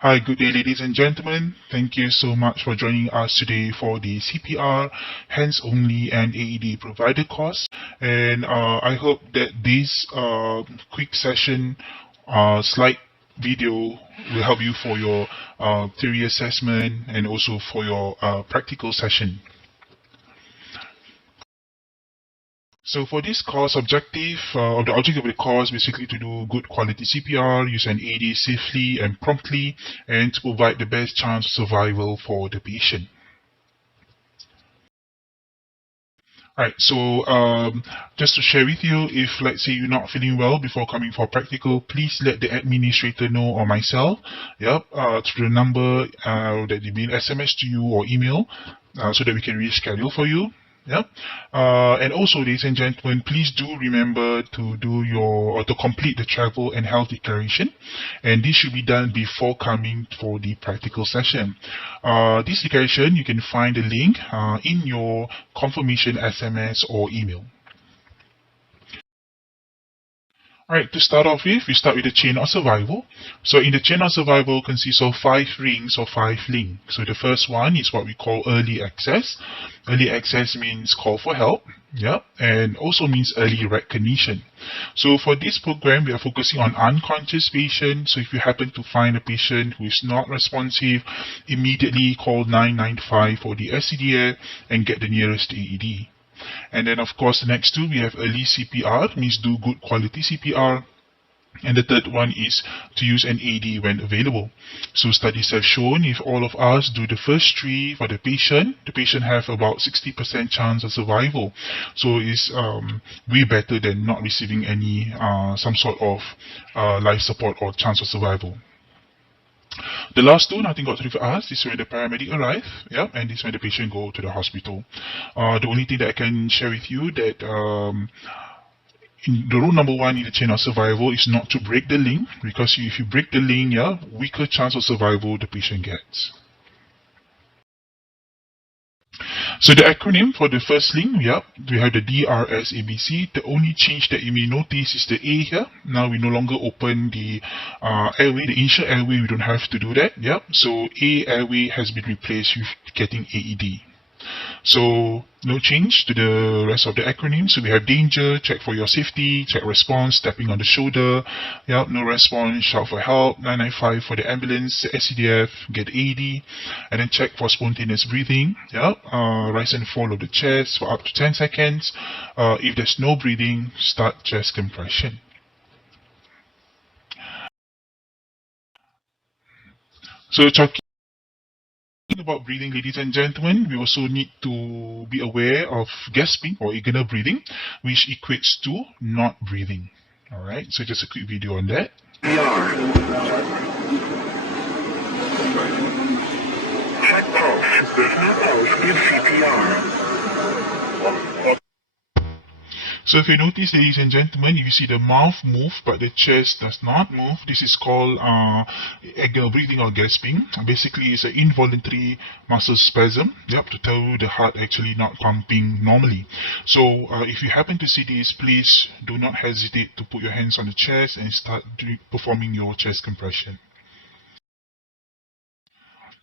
Hi, good day, ladies and gentlemen. Thank you so much for joining us today for the CPR, hands only, and AED provider course. And I hope that this quick session slide video will help you for your theory assessment and also for your practical session. So for this course objective, the objective of the course basically to do good quality CPR, use an AED safely and promptly, and to provide the best chance of survival for the patient. Alright, so just to share with you, if let's say you're not feeling well before coming for practical, please let the administrator know or myself, through the number that will be an SMS to you or email, so that we can reschedule for you. And also, ladies and gentlemen, please do remember to to complete the travel and health declaration, and this should be done before coming for the practical session. This declaration, you can find the link in your confirmation SMS or email. Alright, to start off with, we start with the chain of survival. So in the chain of survival consists of 5 rings or 5 links. So the first one is what we call early access. Early access means call for help, and also means early recognition. So for this program, we are focusing on unconscious patients. So if you happen to find a patient who is not responsive, immediately call 995 for the SCDF and get the nearest AED. And then of course the next two we have early CPR, means do good quality CPR. And the third one is to use an AED when available. So studies have shown if all of us do the first 3 for the patient have about 60% chance of survival. So it's way better than not receiving any some sort of life support or chance of survival. The last two, nothing got to do with us. This is when the paramedic arrive, and this is when the patient go to the hospital. The only thing that I can share with you that in the rule number 1 in the chain of survival is not to break the link, because if you break the link, weaker chance of survival the patient gets. So the acronym for the first link, we have the DRSABC. The only change that you may notice is the A here. Now we no longer open the airway, the initial airway, we don't have to do that. So A airway has been replaced with getting AED. So no change to the rest of the acronym. So we have danger, check for your safety, check response, tapping on the shoulder, no response, shout for help, 995 for the ambulance, SCDF, get AED, and then check for spontaneous breathing, rise and fall of the chest for up to 10 seconds. If there's no breathing, start chest compression. So talking about breathing, ladies and gentlemen, we also need to be aware of gasping or irregular breathing, which equates to not breathing. Alright, so just a quick video on that. Check pulse. There's no pulse, give CPR. So if you notice, ladies and gentlemen, if you see the mouth move but the chest does not move, this is called irregular breathing or gasping. Basically, it's an involuntary muscle spasm, to tell you the heart actually not pumping normally. So if you happen to see this, please do not hesitate to put your hands on the chest and start performing your chest compression.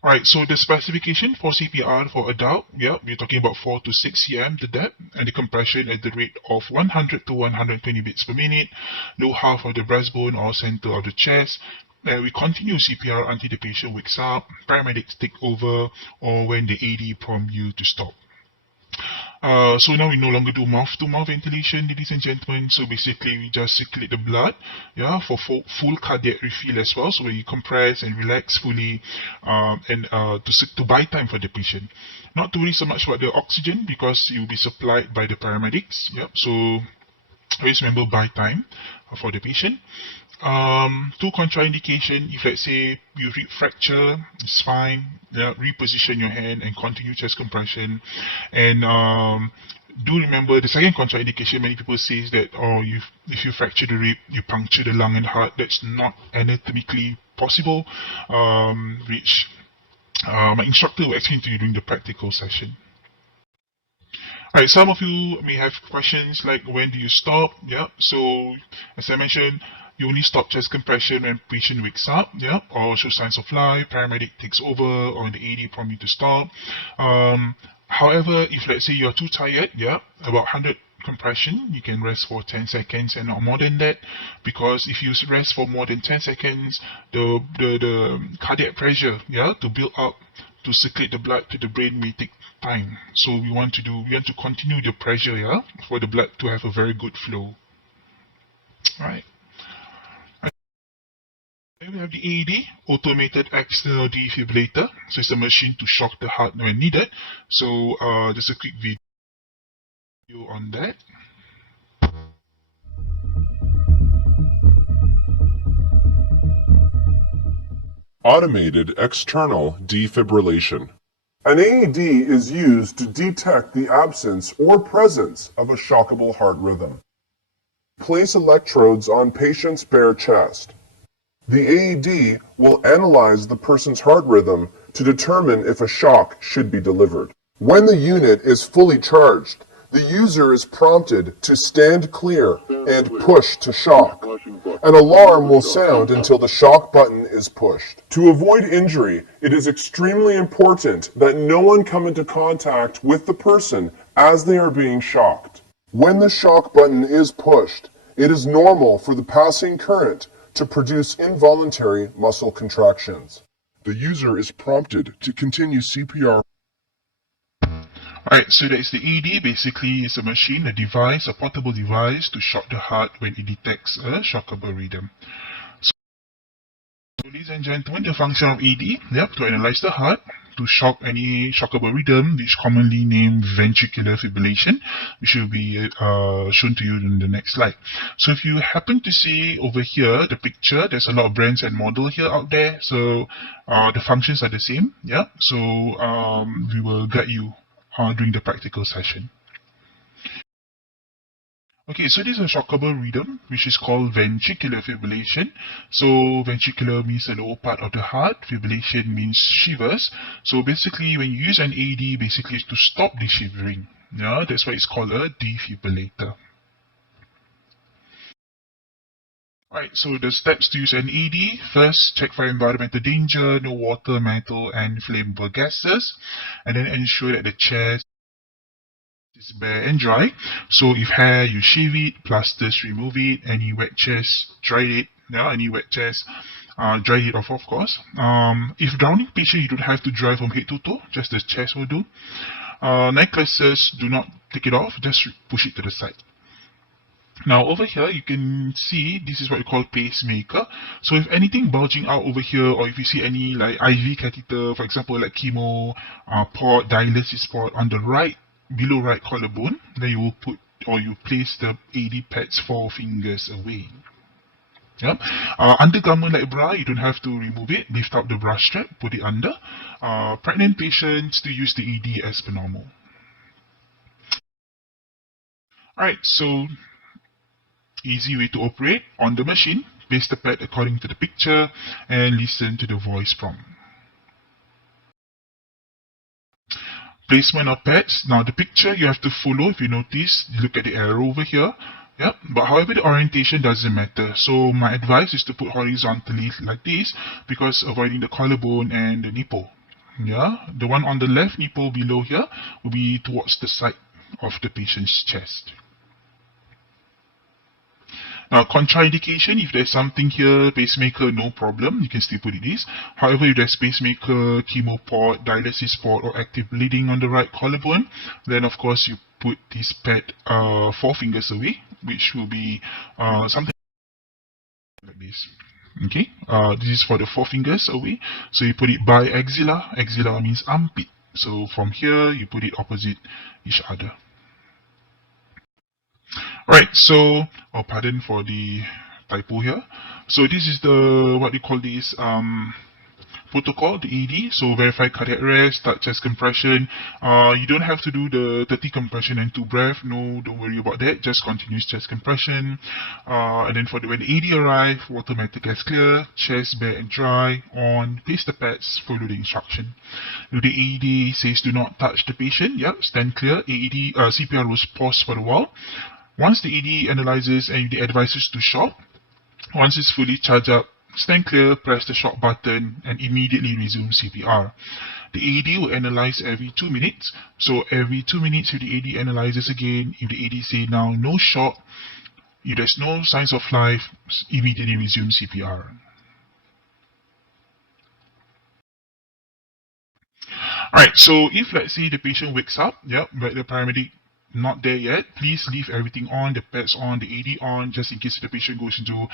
Alright, so the specification for CPR for adult, we're talking about 4 to 6 cm the depth, and the compression at the rate of 100 to 120 beats per minute, low half of the breastbone or center of the chest. And we continue CPR until the patient wakes up, paramedics take over, or when the AED prompt you to stop. So now we no longer do mouth-to-mouth ventilation, ladies and gentlemen. So basically we just circulate the blood, for full cardiac refill as well. So when you compress and relax fully, and to buy time for the patient. Not to worry so much about the oxygen, because it will be supplied by the paramedics. So always remember buy time for the patient. 2 contraindication, if let's say you fracture, it's fine, reposition your hand and continue chest compression. And do remember the second contraindication, many people say is that if you fracture the rib, you puncture the lung and heart. That's not anatomically possible, which my instructor will explain to you during the practical session. Alright, some of you may have questions like when do you stop? So as I mentioned, You only stop chest compression when patient wakes up, yeah, or shows signs of life, paramedic takes over, or the AED prompt you to stop. However, if let's say you're too tired, yeah, about 100 compression, you can rest for 10 seconds and not more than that, because if you rest for more than 10 seconds, the cardiac pressure, yeah, to build up to circulate the blood to the brain may take time. So we want to continue the pressure, yeah, for the blood to have a very good flow. Alright. Then we have the AED, automated external defibrillator. So it's a machine to shock the heart when needed. So just a quick video on that. Automated external defibrillation. An AED is used to detect the absence or presence of a shockable heart rhythm. Place electrodes on patient's bare chest. The AED will analyze the person's heart rhythm to determine if a shock should be delivered. When the unit is fully charged, the user is prompted to stand clear and push to shock. An alarm will sound until the shock button is pushed. To avoid injury, it is extremely important that no one come into contact with the person as they are being shocked. When the shock button is pushed, it is normal for the passing current to produce involuntary muscle contractions. The user is prompted to continue CPR. Alright, so that is the AED. Basically, it's a machine, a device, a portable device to shock the heart when it detects a shockable rhythm. So, ladies and gentlemen, the function of AED, to analyze the heart, to shock any shockable rhythm, which is commonly named ventricular fibrillation, which will be shown to you in the next slide. So if you happen to see over here the picture, there's a lot of brands and models here out there. So the functions are the same. So we will guide you during the practical session. Okay, so this is a shockable rhythm, which is called ventricular fibrillation. So ventricular means the lower part of the heart, fibrillation means shivers. So basically, when you use an AED, basically it's to stop the shivering. That's why it's called a defibrillator. Alright, so the steps to use an AED. First, check for environmental danger, no water, metal, and flammable gases. And then ensure that the chest is bare and dry. So if hair, you shave it, plasters, remove it, any wet chest, dry it. Any wet chest, dry it off, of course. If drowning patient, you don't have to dry from head to toe, just the chest will do. Necklaces, do not take it off, just push it to the side. Now over here you can see this is what we call pacemaker. So if anything bulging out over here, or if you see any like IV catheter, for example like chemo port, dialysis port on the right, below right collarbone, then you will put or you place the AED pads 4 fingers away. Undergarment like bra, you don't have to remove it. Lift up the bra strap, put it under. Pregnant patients to use the AED as per normal. Alright, so easy way to operate on the machine. Place the pad according to the picture and listen to the voice prompt. Placement of pads. Now the picture you have to follow. If you notice, you look at the arrow over here. But however the orientation doesn't matter. So my advice is to put horizontally like this, because avoiding the collarbone and the nipple. The one on the left nipple below here will be towards the side of the patient's chest. Now, contraindication, if there's something here, pacemaker, no problem, you can still put it this. However, if there's pacemaker, chemo port, dialysis port, or active bleeding on the right collarbone, then of course you put this pad 4 fingers away, which will be something like this. Okay, this is for the 4 fingers away. So you put it by axilla. Axilla means armpit. So from here, you put it opposite each other. Alright, so, pardon for the typo here. So this is the, what we call this, protocol, the AED. So verify cardiac arrest, start chest compression. You don't have to do the 30 compression and 2 breath. No, don't worry about that. Just continuous chest compression. And then for when the AED arrive, water metal gas clear, chest bare and dry, on, place the pads, follow the instruction. If the AED says do not touch the patient, stand clear. AED, CPR was paused for a while. Once the AED analyzes and the advises to shock, Once it's fully charged up, stand clear, press the shock button, and immediately resume CPR. The AED will analyze every 2 minutes. So every 2 minutes, if the AED analyzes again, if the AED say now no shock, if there's no signs of life, immediately resume CPR. Alright, so if let's say the patient wakes up, but the paramedic not there yet, please leave everything on, the pads on, the AED on, just in case the patient goes into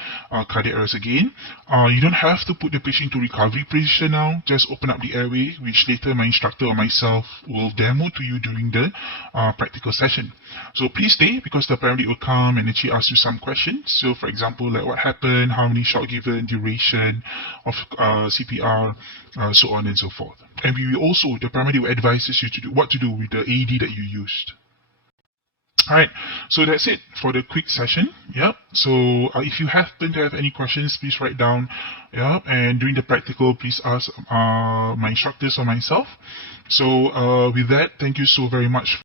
cardiac arrest again. You don't have to put the patient into recovery position now, just open up the airway, which later my instructor or myself will demo to you during the practical session. So please stay, because the paramedic will come and actually ask you some questions. So for example, like what happened, how many shots given, duration of CPR, so on and so forth. And we will also, the paramedic will advise you to do what to do with the AED that you used. Alright, so that's it for the quick session. So if you happen to have any questions, please write down. And during the practical, please ask my instructors or myself. So with that, thank you so very much